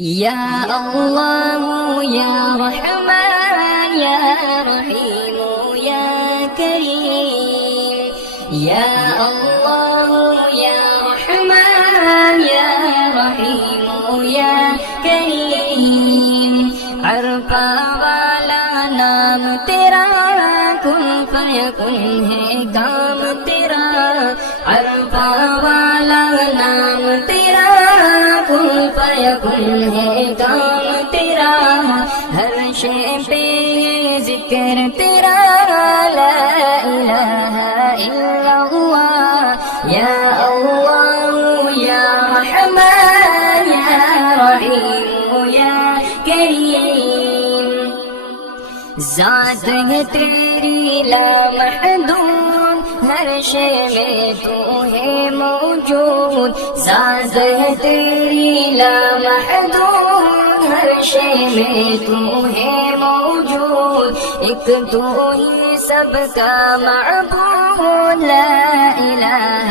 یا اللہ یا رحمان یا رحیم یا کریم، یا اللہ یا رحمان یا رحیم یا کریم، عرفہ والا نام تیرا، کن فیکن ہے کام تیرا، عرفہ والا نام تیرا، کن فیکن ہے کام تیرا، ہر شے پہ ذکر تیرا، لا الہ الا اللہ، یا اللہ یا رحمان یا رحیم یا کریم، ذات ہے تیری لا محدود، ہر شے میں تو ہے موجود، ذات ہے تیری لا محدود، ہر شے میں تو ہے موجود، ایک تو ہی سب کا معبود، لا الہ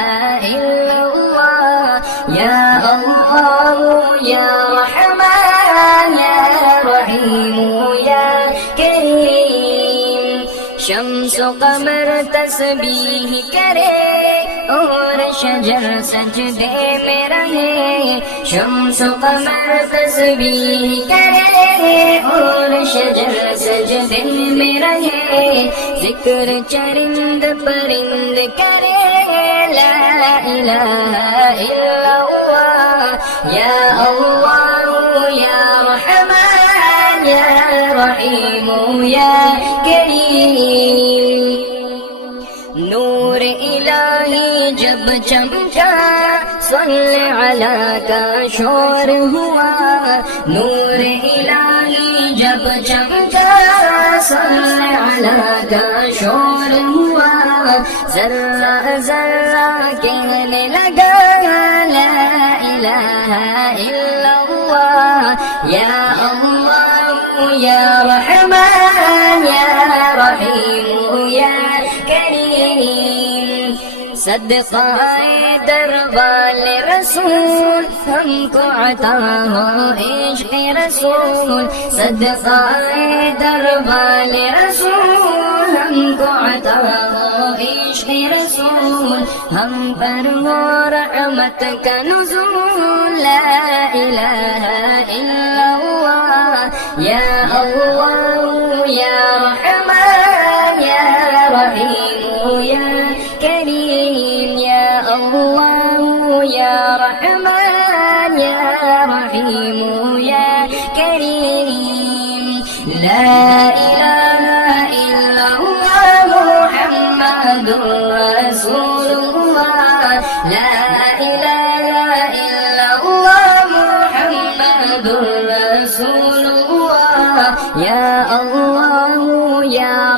الا اللہ، یا اللہ یا رحمان یا رحیم یا کریم، شمس و قمر تسبیح کرے اور شجر سجدے میں رہے، شمس و قمر تسبیح کرے اور شجر سجدے میں رہے، ذکر چرند پرند کرے، لا الہ الا اللہ، یا اللہ یا رحمان یا رحیم یا کریم، نور الہی جب چمکا صلی علی کا شور ہوا، نور الہی جب چمکا صلی علی کا شور ہوا، ذرہ ذرہ کہنے لگا لا الہ الا اللہ، یا اللہ یا رحمان یا رحیم یا کریم، صدقہ دربار رسول ہم کو عطا ہو عشق رسول، صدقہ دربار رسول ہم کو عطا ہو عشق رسول، ہم پر ہو رحمت کا نزول، لا الہ الا اللہ، یا اللہ یا رحمان یا رحیم یا کریم، یا اللہ یا رحمان یا رحیم یا کریم، لا الہ الا اللہ محمد رسول اللہ، لا الہ الا اللہ محمد رسول اللہ، یا اللہ یا